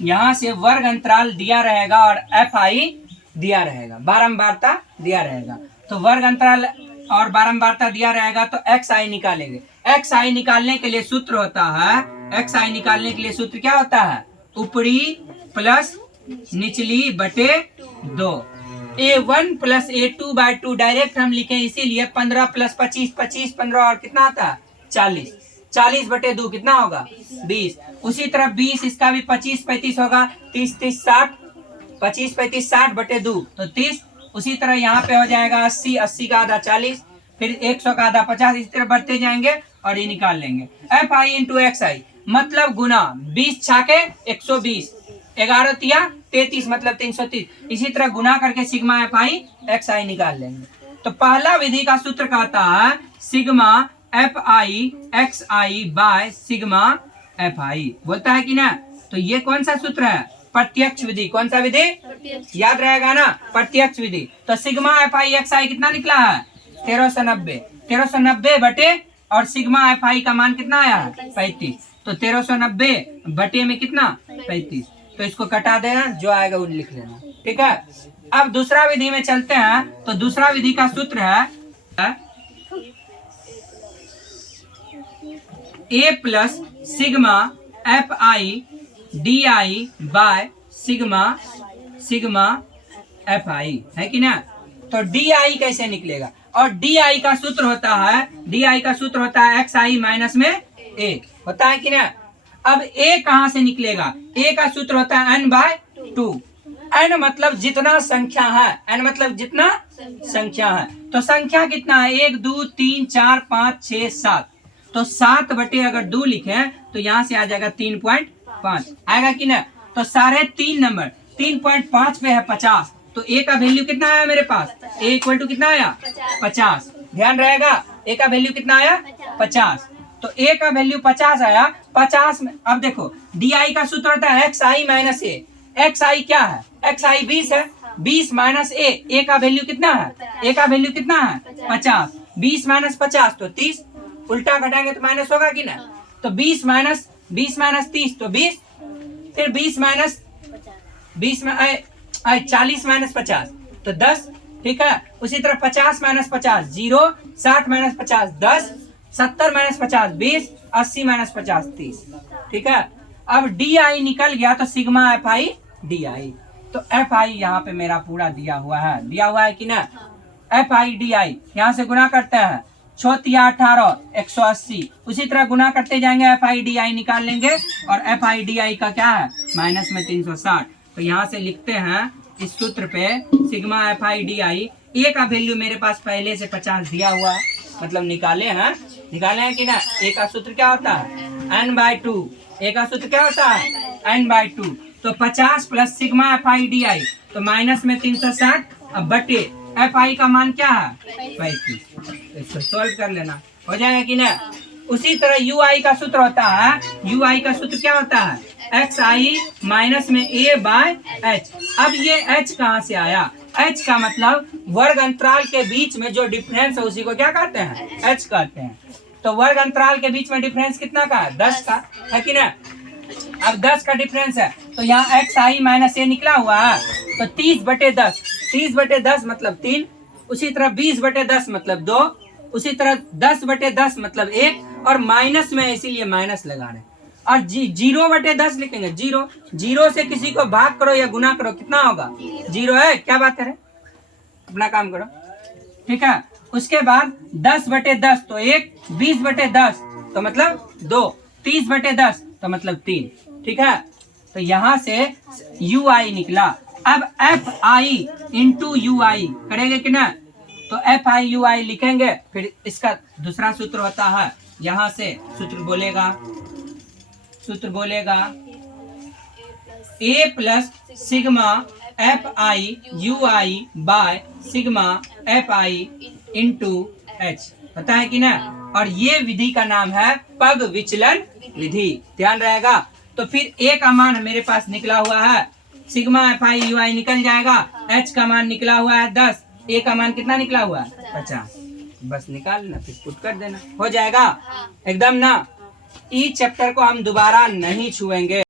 यहाँ से वर्ग अंतराल दिया रहेगा और एफ आई दिया रहेगा, बारंबारता दिया रहेगा। तो वर्ग अंतराल और बारंबारता दिया रहेगा तो एक्स आई निकालेंगे। एक्स आई निकालने के लिए सूत्र होता है, एक्स आई निकालने के लिए सूत्र क्या होता है, ऊपरी प्लस निचली बटे 2। A1 प्लस A2/2 डायरेक्ट हम लिखें, इसीलिए 15 प्लस 25, 25 15 और कितना आता है 40, 40/2 कितना होगा 20। उसी तरह 20, इसका भी 25 35 होगा, 30 30 60, 25 35 60/2 तो 30। उसी तरह यहाँ पे हो जाएगा 80, 80 का आधा 40, फिर 100 का आधा 50, इस तरह बढ़ते जाएंगे और ये निकाल लेंगे। एफ आई इंटू एक्स आई मतलब गुना 20 छाके 120, 11 तिया 33 मतलब 330, इसी तरह गुना करके सिग्मा एफ आई एक्स आई निकाल लेंगे। तो पहला विधि का सूत्र कहता है sigma f I x I by sigma f आई, बोलता है कि ना। तो ये कौन सा सूत्र है, प्रत्यक्ष विधि। कौन सा विधि, याद रहेगा ना, प्रत्यक्ष विधि। तो सिग्मा एफ आई एक्स आई कितना निकला है 1390, 1390 बटे और सिग्मा एफ आई का मान कितना आया है 35, तो 1390 बटे में कितना 35, तो इसको कटा देना, जो आएगा वो लिख लेना, ठीक है। अब दूसरा विधि में चलते हैं। तो दूसरा विधि का सूत्र है A plus sigma f i d i by sigma sigma f i, है कि ना। तो डी आई कैसे निकलेगा, और डी आई का सूत्र होता है, डी आई का सूत्र होता है एक्स आई माइनस में ए, होता है कि ना। अब ए कहां से निकलेगा, ए का सूत्र होता है n/2। n मतलब जितना संख्या है, n मतलब जितना संख्या है। तो संख्या कितना है 1 2 3 4 5 6 7, तो 7 बटे अगर 2 लिखे तो यहाँ से आ जाएगा 3.5 आएगा कि ना। तो 3.5 नंबर 3.5 पे है 50, तो ए का वैल्यू कितना आया मेरे पास, ए इक्वल टू कितना आया 50। ध्यान रहेगा ए का वैल्यू कितना आया 50, तो ए का वैल्यू 50 आया। 50 में अब देखो डी आई का सूत्र होता है एक्स आई माइनस ए। एक्स आई क्या है, एक्स आई 20 है, 20 माइनस ए का वैल्यू कितना है, ए का वैल्यू कितना है 50, 20 माइनस 50 तो 30, उल्टा घटाएंगे तो माइनस होगा कि ना। तो 20 माइनस 30 तो 20, फिर 20 माइनस 20 में 40 माइनस 50 तो 10, ठीक है। उसी तरह 50 माइनस 50 0, 60 माइनस 50 10, 70 माइनस 50 20, 80 माइनस 50 30, ठीक है। अब डी आई निकल गया तो सिग्मा एफ आई डी आई, तो एफ आई यहाँ पे मेरा पूरा दिया हुआ है कि ना। एफ आई डी आई यहाँ से गुना करते हैं, 6×18 180, उसी तरह गुना करते जाएंगे, एफ आई डी आई निकाल लेंगे और एफ आई डी आई का क्या है माइनस में 360। तो यहाँ से लिखते हैं इस सूत्र पे sigma f i d i, A का वैल्यू मेरे पास पहले से 50 दिया हुआ है, मतलब निकाले हैं कि ना। ए का सूत्र क्या होता है n/2, ए का सूत्र क्या होता है n/2, तो 50 plus sigma f i d आई तो माइनस में 360, अब बटे एफ आई का मान क्या है 35, तो इसको सॉल्व कर लेना, हो जाएगा कि ना। उसी तरह यू आई का सूत्र होता है, यू आई का सूत्र क्या होता है एक्स आई माइनस में ए बाय एच। अब ये एच कहाँ से आया, एच का मतलब वर्ग अंतराल के बीच में जो डिफरेंस है उसी को क्या कहते हैं एच कहते हैं। तो वर्ग अंतराल के बीच में डिफरेंस कितना का है 10 का, है कि ना। अब 10 का डिफरेंस है तो यहाँ एक्स आई माइनस ए निकला हुआ है, तो 30/10, 30/10 मतलब 3, उसी तरह 20/10 मतलब 2, उसी तरह 10/10 मतलब 1, और माइनस में इसीलिए माइनस लगा रहे हैं। और 0/10 लिखेंगे, 0 से किसी को भाग करो या गुना करो कितना होगा 0 है, क्या बात है, अपना काम करो, ठीक है। उसके बाद 10/10 तो 1, 20/10 तो मतलब 2, 30/10 तो मतलब 3, ठीक है। तो यहाँ से यू आई निकला। अब एफ आई इंटू यू आई करेंगे कि ना, तो एफ आई यू आई लिखेंगे, फिर इसका दूसरा सूत्र होता है, यहाँ से सूत्र बोलेगा A plus sigma f i u i by sigma f i into h, पता है कि ना। और ये विधि का नाम है पग विचलन विधि, ध्यान रहेगा। तो फिर ए का मान मेरे पास निकला हुआ है, सिग्मा एफ आई यू आई निकल जाएगा, एच का मान निकला हुआ है 10, ए का मान कितना निकला हुआ है 50, बस निकाल लेना, फिर पुट कर देना, हो जाएगा एकदम ना। ई चैप्टर को हम दोबारा नहीं छुएंगे।